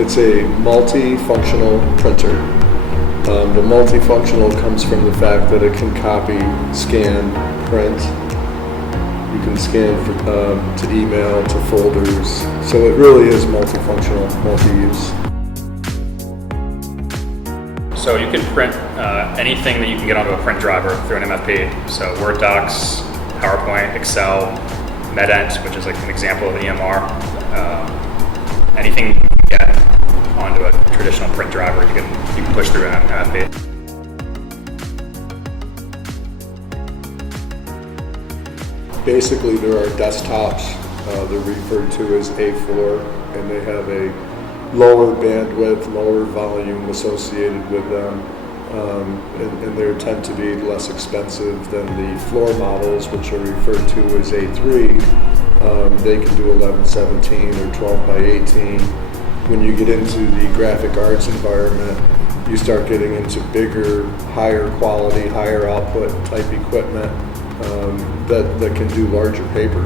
It's a multifunctional printer. The multifunctional comes from the fact that it can copy, scan, print. You can scan to email, to folders. So it really is multifunctional, multi-use. So you can print anything that you can get onto a print driver through an MFP. So Word docs, PowerPoint, Excel, MedEnt, which is like an example of an EMR. Anything you can get onto a traditional print driver, you can push through an MFP. Basically, there are desktops. They're referred to as A4, and they have a lower bandwidth, lower volume associated with them, and they tend to be less expensive than the floor models, which are referred to as A3. They can do 11:17 or 12 by 18. When you get into the graphic arts environment, you start getting into bigger, higher quality, higher output type equipment that can do larger paper.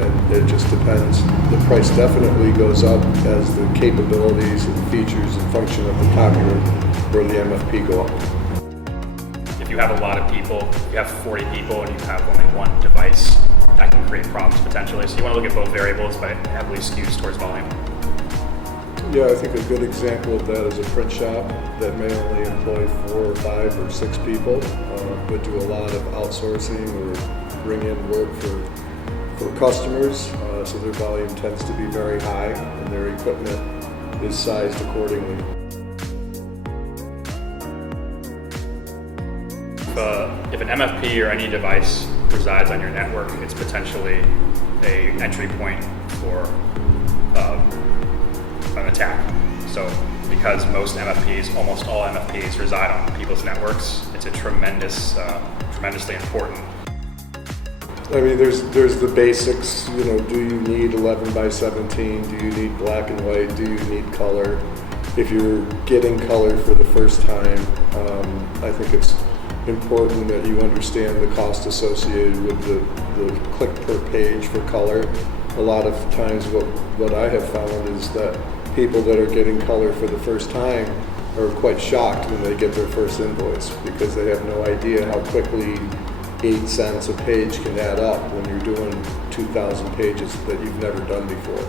And it just depends. The price definitely goes up as the capabilities and features and function of the copier or the MFP go up. If you have a lot of people, you have 40 people and you have only one device, that can create problems potentially. So you want to look at both variables, but heavily skews towards volume. Yeah, I think a good example of that is a print shop that may only employ 4 or 5 or 6 people, but do a lot of outsourcing or bring in work for customers, so their volume tends to be very high and their equipment is sized accordingly. If an MFP or any device resides on your network, it's potentially an entry point for an attack. So because most MFPs, almost all MFPs reside on people's networks, it's a tremendously important. I mean, there's the basics, do you need 11 by 17? Do you need black and white? Do you need color? If you're getting color for the first time, I think it's important that you understand the cost associated with the click per page for color. A lot of times what I have found is that people that are getting color for the first time are quite shocked when they get their first invoice because they have no idea how quickly 8 cents a page can add up when you're doing 2,000 pages that you've never done before.